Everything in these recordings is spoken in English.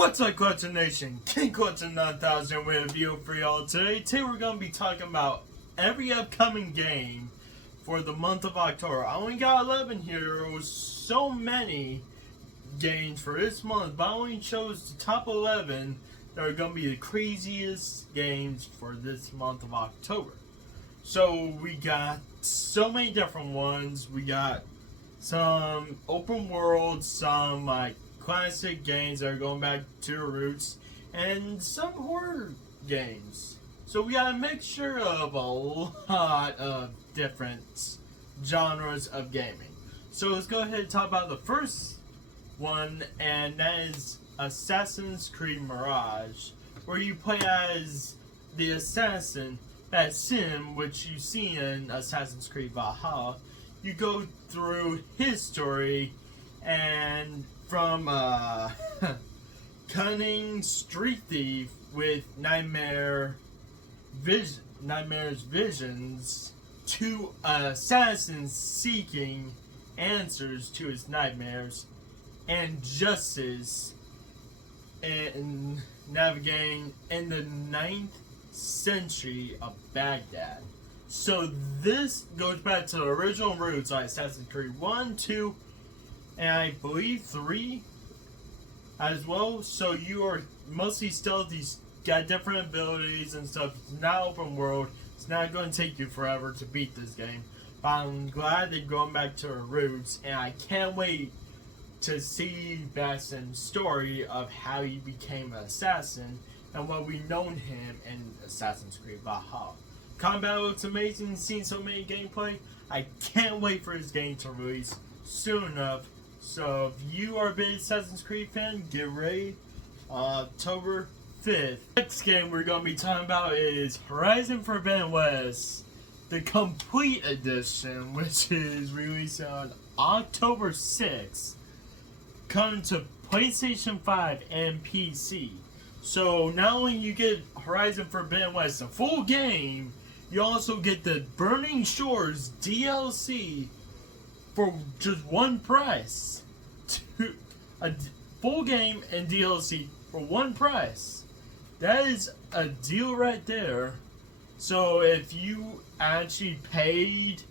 What's up, Clutcher Nation? King Clutcher 9000 with a video for y'all today. Today we're going to be talking about every upcoming game for the month of October. I only got 11 here. There was so many games for this month, but I only chose the top 11 that are going to be the craziest games for this month of October. So we got so many different ones. We got some open world, some like classic games that are going back to their roots, and some horror games. So we got a mixture of a lot of different genres of gaming. So let's go ahead and talk about the first one, and that is Assassin's Creed Mirage, where you play as the assassin Basim, which you see in Assassin's Creed Valhalla. You go through his story, and from cunning street thief with nightmare's visions to assassins seeking answers to his nightmares and justice, and navigating in the 9th century of Baghdad. So this goes back to the original roots like Assassin's Creed 1, 2, and I believe 3 as well. So you are mostly stealthy, got different abilities and stuff. It's not open world. It's not going to take you forever to beat this game. But I'm glad they're going back to their roots, and I can't wait to see Basim's story of how he became an assassin and what we known him in Assassin's Creed Valhalla. Combat looks amazing, seen so many gameplay. I can't wait for this game to release soon enough. So if you are a big Assassin's Creed fan, get ready. October 5th. Next game we're going to be talking about is Horizon Forbidden West, the complete edition, which is released on October 6th, coming to PlayStation 5 and PC. So not only you get Horizon Forbidden West, the full game, you also get the Burning Shores DLC for just one price. A full game and DLC for one price. That is a deal right there. So if you actually paid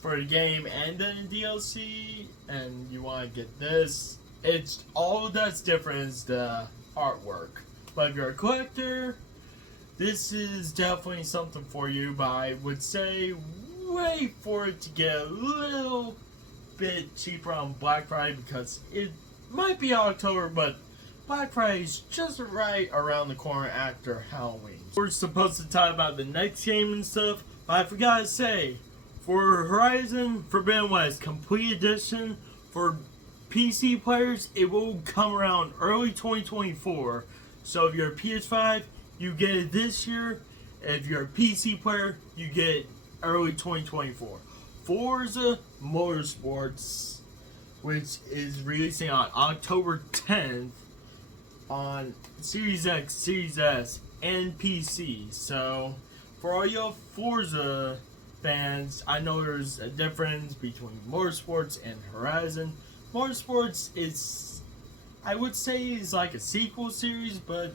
for the game and then the DLC and you want to get this, it's all that's different is the artwork. But if you're a collector, this is definitely something for you, but I would say wait for it to get a little bit cheaper on Black Friday, because it might be October, but Black Friday is just right around the corner after Halloween. We're supposed to talk about the next game and stuff, but I forgot to say, for Horizon Forbidden West Complete Edition, for PC players, it will come around early 2024. So if you're a PS5, you get it this year. If you're a PC player, you get it early 2024. Forza Motorsports, which is releasing on October 10th on Series X, Series S, and PC. So for all your Forza fans, I know there's a difference between Motorsports and Horizon. Motorsports is, I would say, is like a sequel series, but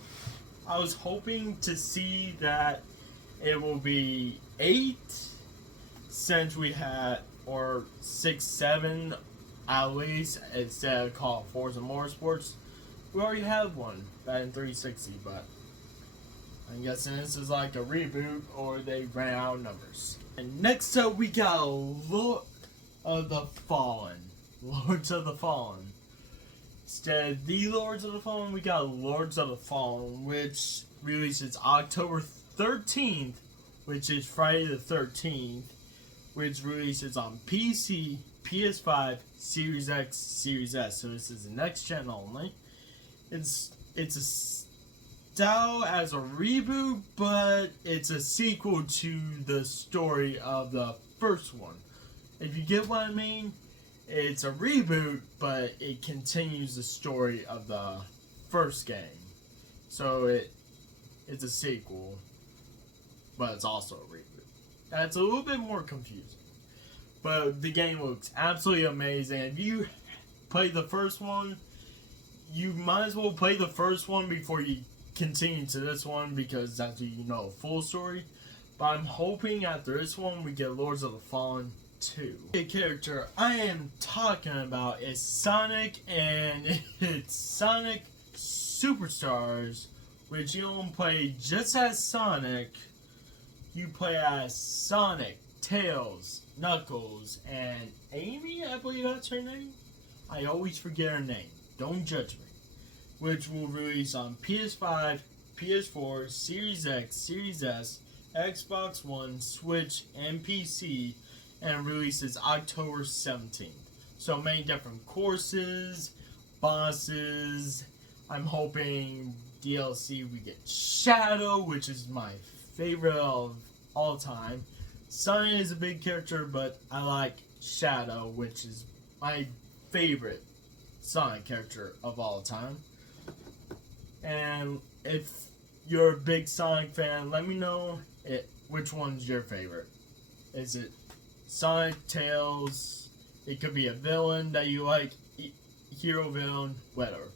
I was hoping to see that it will be 8, since we had, or 6, 7 at least, instead of called Forza Motorsports. We already have one back in 360, but I'm guessing this is like a reboot, or they ran out of numbers. And next up we got Lord of the Fallen. Lords of the Fallen. Instead of the Lords of the Fallen, we got Lords of the Fallen, which releases October 13th, which is Friday the 13th, which releases on PC, PS5, Series X, Series S. So this is the next gen only. It's a style as a reboot, but it's a sequel to the story of the first one. If you get what I mean, it's a reboot, but it continues the story of the first game. So it's a sequel, but it's also a reboot. That's a little bit more confusing. But the game looks absolutely amazing. If you played the first one, you might as well play the first one before you continue to this one, because that's you know full story. But I'm hoping after this one we get Lords of the Fallen 2. The character I am talking about is Sonic, and it's Sonic Superstars, which you don't play just as Sonic. You play as Sonic, Tails, Knuckles, and Amy, I believe that's her name. I always forget her name. Don't judge me. Which will release on PS5, PS4, Series X, Series S, Xbox One, Switch, and PC, and releases October 17th. So many different courses, bosses. I'm hoping DLC we get Shadow, which is my favorite of all time. Sonic is a big character, but I like Shadow, which is my favorite Sonic character of all time. And if you're a big Sonic fan, let me know which one's your favorite. Is it Sonic, Tails? It could be a villain that you like, hero, villain, whatever.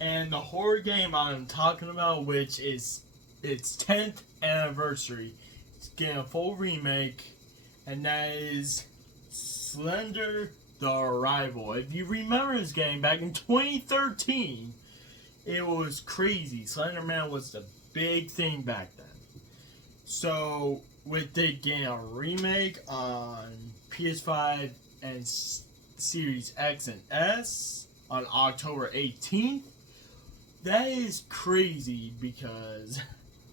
And the horror game I'm talking about, which is its 10th anniversary, it's getting a full remake, and that is Slender the Arrival. If you remember this game back in 2013, it was crazy. Slender Man was the big thing back then. So with it getting a remake on PS5 and Series X and S on October 18th, that is crazy, because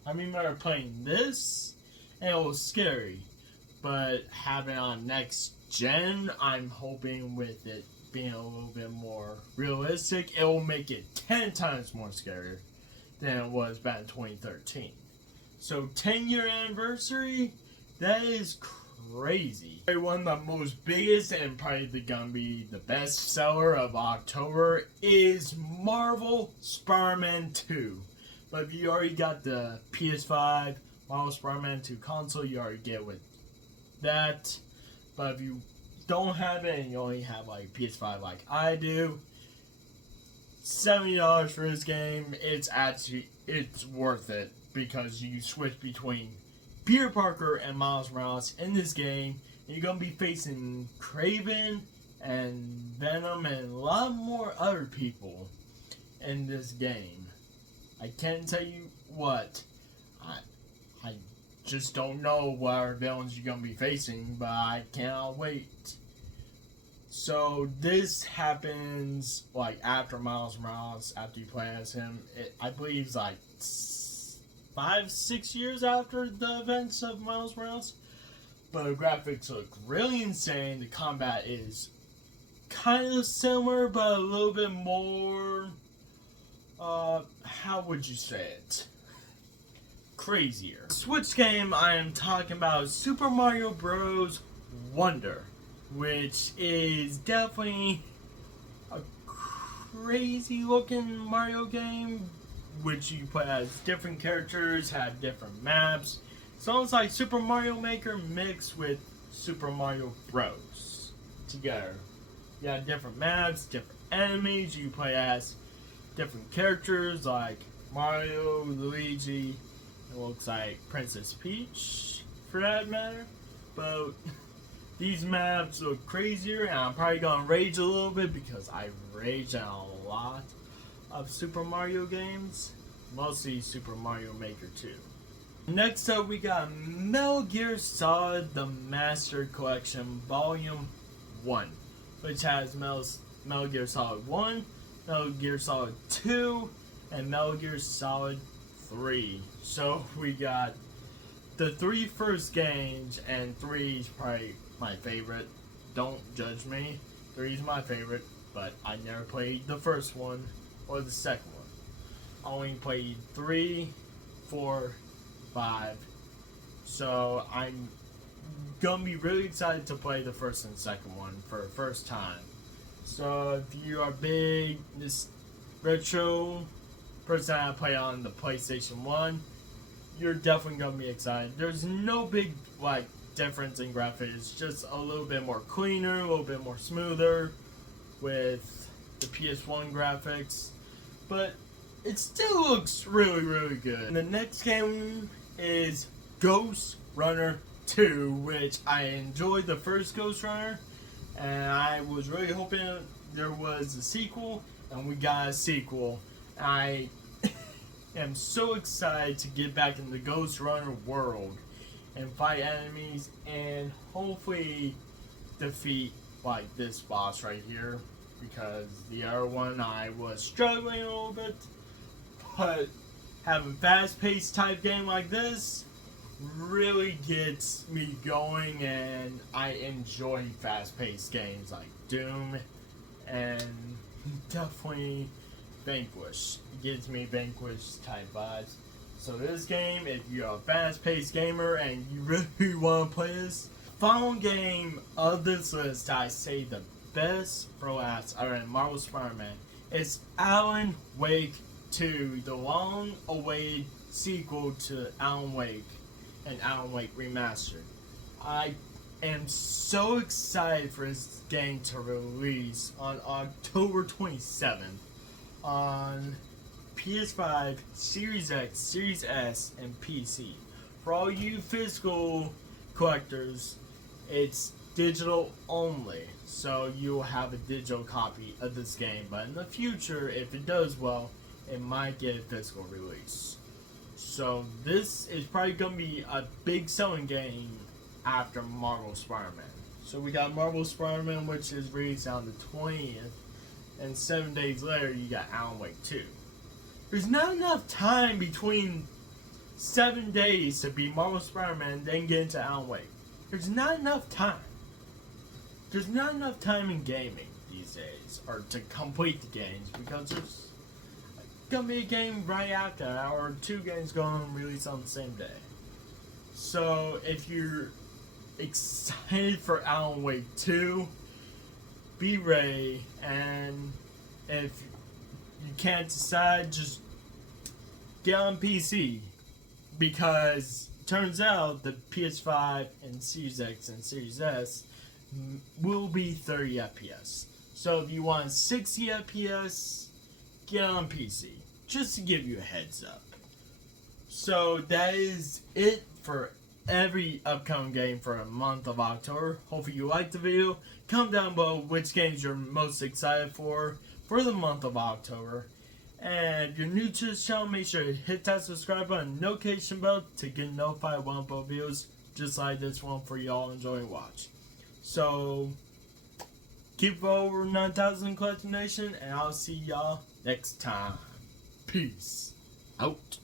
I remember playing this and it was scary. But having it on next gen, I'm hoping with it being a little bit more realistic, it will make it 10 times more scarier than it was back in 2013. So 10-year anniversary, that is crazy. One of the most biggest and probably gonna be the best seller of October is Marvel Spider-Man 2. But if you already got the PS5 Marvel Spider-Man 2 console, you already get with that. But if you don't have it and you only have like PS5 like I do, $70 for this game, it's worth it, because you switch between Peter Parker and Miles Morales in this game, and you're gonna be facing Kraven and Venom and a lot more other people in this game. I can't tell you what. I just don't know what other villains you're gonna be facing, but I cannot wait. So this happens like after Miles Morales, after you play as him. I believe it's like 5-6 years after the events of Miles Morales. But the graphics look really insane. The combat is kind of similar, but a little bit more, how would you say it? Crazier. Switch game I am talking about is Super Mario Bros. Wonder, which is definitely a crazy looking Mario game, which you play as different characters, have different maps. Sounds like Super Mario Maker mixed with Super Mario Bros. Together. You have different maps, different enemies, you play as different characters like Mario, Luigi, it looks like Princess Peach, for that matter. But these maps look crazier, and I'm probably gonna rage a little bit because I rage at a lot of Super Mario games, mostly Super Mario Maker 2. Next up, we got Metal Gear Solid: The Master Collection Volume 1, which has Metal Gear Solid 1, Metal Gear Solid 2, and Metal Gear Solid 3. So we got the 3 first games, and 3 is probably my favorite. Don't judge me. 3 is my favorite, but I never played the first one or the second one. I only played 3, 4, 5. So I'm gonna be really excited to play the first and second one for the first time. So if you are big this retro person that play on the PlayStation 1, you're definitely gonna be excited. There's no big difference in graphics, just a little bit more cleaner, a little bit more smoother with the PS1 graphics. but it still looks really, really good. And the next game is Ghost Runner 2, which I enjoyed the first Ghost Runner, and I was really hoping there was a sequel, and we got a sequel. I am so excited to get back in the Ghost Runner world and fight enemies and hopefully defeat like this boss right here, because the other one I was struggling a little bit, but having fast-paced type game like this really gets me going, and I enjoy fast-paced games like Doom and definitely Vanquish. It gives me Vanquish type vibes. So this game, if you're a fast-paced gamer and you really want to play this, final game of this list, I say the best for last other than Marvel Spider-Man, is Alan Wake 2, the long-awaited sequel to Alan Wake and Alan Wake Remastered. I am so excited for this game to release on October 27th on PS5, Series X, Series S, and PC. For all you physical collectors, it's digital only, so you'll have a digital copy of this game. But in the future, if it does well, it might get a physical release. So this is probably going to be a big selling game after Marvel Spider-Man. So we got Marvel Spider-Man, which is released on the 20th, and 7 days later you got Alan Wake 2. There's not enough time between 7 days to be Marvel Spider-Man, then get into Alan Wake. There's not enough time. There's not enough time in gaming these days, or to complete the games, because there's gonna be a game right after, or 2 games going to release on the same day. So if you're excited for Alan Wake 2, be ready, and if you can't decide, just get on PC, because turns out the PS5 and Series X and Series S will be 30 FPS. So if you want 60 FPS, get on PC, just to give you a heads up. So that is it for every upcoming game for a month of October. Hopefully you liked the video. Comment down below which games you're most excited for the month of October. And if you're new to this channel, make sure to hit that subscribe button and notification bell to get notified when I upload videos just like this one for y'all enjoy and watch. So keep over 9,000 Collective Nation, and I'll see y'all next time. Peace out.